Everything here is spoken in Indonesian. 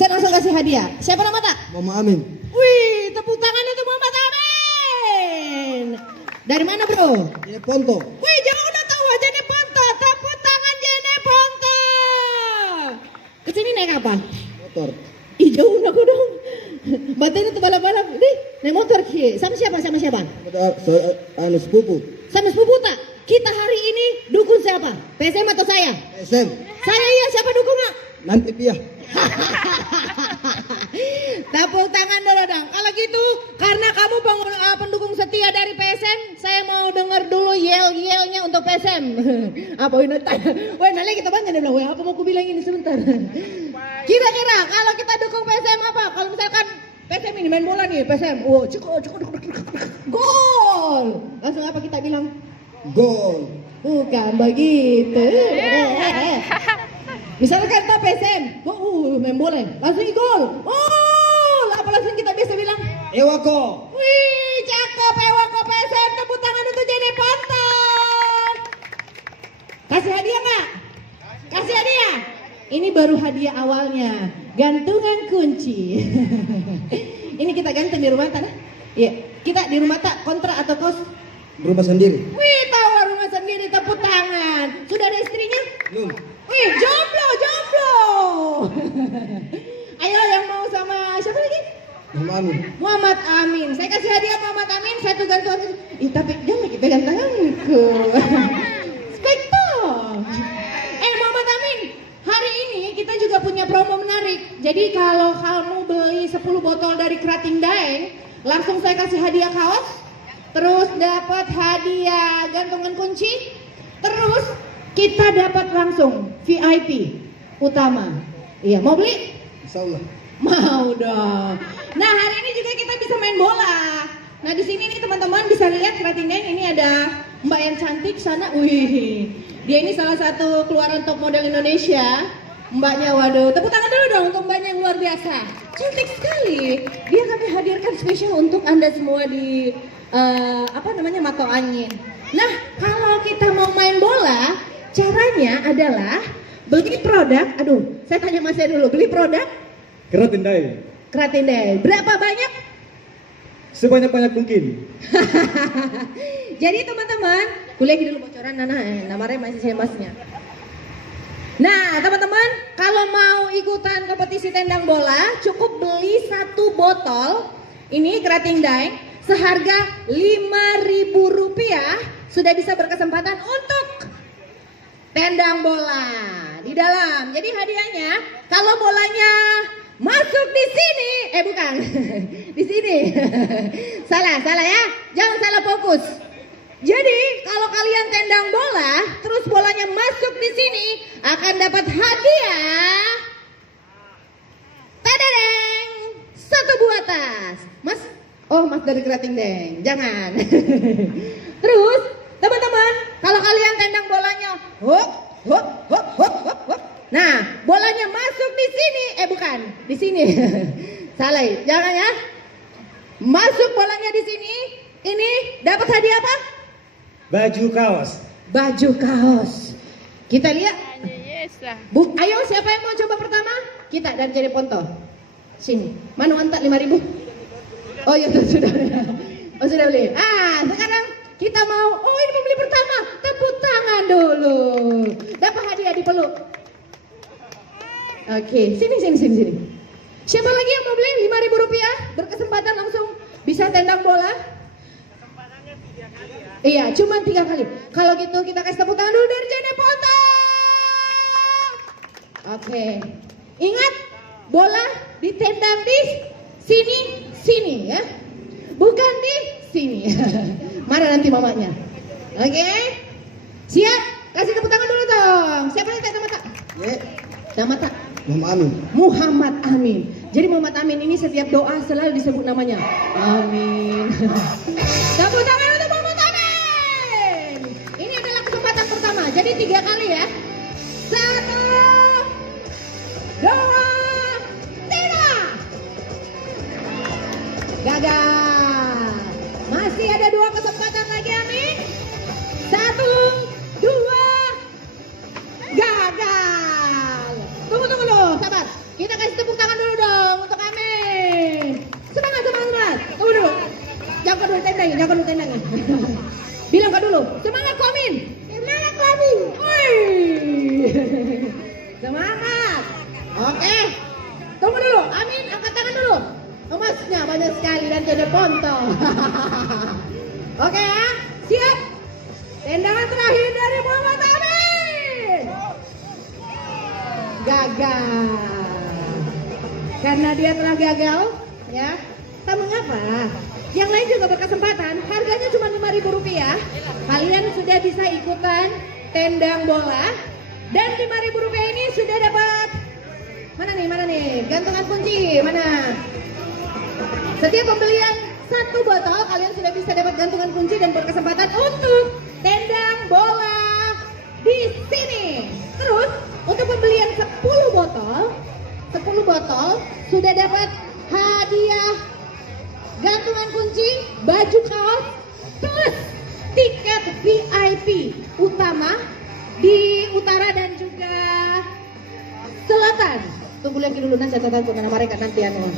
Saya langsung kasih hadiah. Siapa nama tak? Mama Amin. Wih, tepuk tangan untuk Muhammad Amin. Dari mana bro? Ini Ponto. Wih, jangan udah tahu aja nih Ponto. Tepuk tangan Jene Ponto. Kesini naik apa? Motor. Ih, jauh aku dong. Baterainya tuh balap-balap. Nih, naik motor ki. Sama siapa? Sama siapa? Anu sepupu. Sama sepupu tak? Kita hari ini dukung siapa? PSM atau saya? SM. Saya iya, siapa dukung mak? Nanti dia. Tepuk tangan dulu dong. Kalau gitu, karena kamu pendukung setia dari PSM, saya mau dengar dulu yel-yelnya untuk PSM. Apa ini? Wah, nanti kita banyak dia bilang, wah apa mau aku bilang ini sebentar. Kira-kira kalau kita dukung PSM apa? Kalau misalkan PSM ini main bola nih, PSM, wow, cukup, gol. Langsung apa kita bilang? Gol. Bukan begitu. Misalkan kita PSM, main bola, langsung gol. Oh, apa langsung kita bisa bilang? Ewako. Wih, cakep Ewako PSM, tepuk tangan untuk Jene Ponto. Kasih hadiah nggak? Kasih hadiah. Ini baru hadiah awalnya, gantungan kunci. Ini kita gantung di rumah tak? Iya, kita di rumah tak kontrak atau kos? Rumah sendiri. Wih, tahu rumah sendiri, tepuk tangan. Sudah ada istrinya? Belum. Wih, jomblo. Ayo yang mau sama siapa lagi? Mama Amin. Muhammad Amin. Saya kasih hadiah Muhammad Amin, satu gantungan. Ih, tapi jangan lagi pegang tanganku. Spektor. Muhammad Amin, hari ini kita juga punya promo menarik. Jadi kalau kamu beli 10 botol dari Krating Daeng, langsung saya kasih hadiah kaos. Terus dapat hadiah gantungan kunci. Terus kita dapat langsung VIP utama. Iya, mau beli? Insyaallah. Mau dong. Nah, hari ini juga kita bisa main bola. Nah, di sini nih teman-teman bisa lihat Krating Daeng, ini ada Mbak yang cantik sana. Wih. Dia ini salah satu keluaran top model Indonesia. Mbaknya, waduh, tepuk tangan dulu dong untuk mbaknya yang luar biasa. Cantik sekali. Dia kami hadirkan spesial untuk Anda semua di Mato Angin. Nah, kalau kita mau main bola, caranya adalah beli produk. Aduh, saya tanya Mas saya dulu, beli produk Krating Daeng. Krating Daeng. Berapa banyak? Sebanyak-banyak mungkin. Jadi teman-teman, kuliah dulu bocoran namanya masih saya masnya. Nah, teman-teman, kalau mau ikutan kompetisi tendang bola, cukup beli 1 botol ini Krating Daeng seharga Rp5.000, sudah bisa berkesempatan untuk tendang bola di dalam. Jadi hadiahnya kalau bolanya masuk di sini, bukan di sini. salah ya, jangan salah fokus. Jadi kalau kalian tendang bola, terus bolanya masuk di sini, akan dapat hadiah. Tadadeng, 1 buah tas. Mas, Mas dari Krating Daeng, jangan. Terus teman-teman, kalau kalian tendang bolanya, hop. Nah, bolanya masuk di sini, bukan di sini. Salah, jangan ya. Masuk bolanya di sini, ini dapat hadiah apa? Baju kaos. Baju kaos. Kita lihat. Ayo siapa yang mau coba pertama? Kita dari Jene Ponto. Sini. Mana antak 5.000? Oh iya sudah. Oh sudah beli. Sekarang kita mau. Oh ini pembeli pertama. Tepuk tangan dulu. Dapat hadiah dipeluk. Oke, sini. Siapa lagi yang mau beli Rp5.000? Berkesempatan langsung bisa tendang bola. Iya, cuma 3 kali. Kalau gitu kita kasih tepuk tangan dulu dari Jene Ponto. Oke. Ingat, bola ditendang di sini ya. Bukan di sini. Mana nanti mamanya. Oke. Siap? Kasih tepuk tangan dulu dong. Siapa yang tak nama tak? Nama tak? Muhammad Amin. Jadi Muhammad Amin ini setiap doa selalu disebut namanya. Amin. Tepuk tangan untuk Muhammad Amin. Ini adalah kesempatan pertama. Jadi 3 kali ya. 1, 2, 3. Gagal. Masih ada 2 kesempatan lagi Amin. 1, 2. Gagal. Tunggu dulu, sabar. Kita kasih tepuk tangan dulu Presidente de Ponto. Oke ya, siap. Tendangan terakhir dari Muhammad Amin. Gagal. Karena dia telah gagal, ya. Tak mengapa. Yang lain juga berkesempatan. Harganya cuma Rp5.000. Kalian sudah bisa ikutan tendang bola. Dan Rp5.000 ini sudah dapat. Mana nih? Gantungan kunci. Mana? Setiap pembelian 1 botol, kalian sudah bisa dapat gantungan kunci dan berkesempatan untuk tendang bola di sini. Terus untuk pembelian 10 botol sudah dapat hadiah gantungan kunci, baju kaos, plus tiket VIP utama di utara dan juga selatan. Tunggu lagi dulu nanti catatan kemana mereka nanti anu.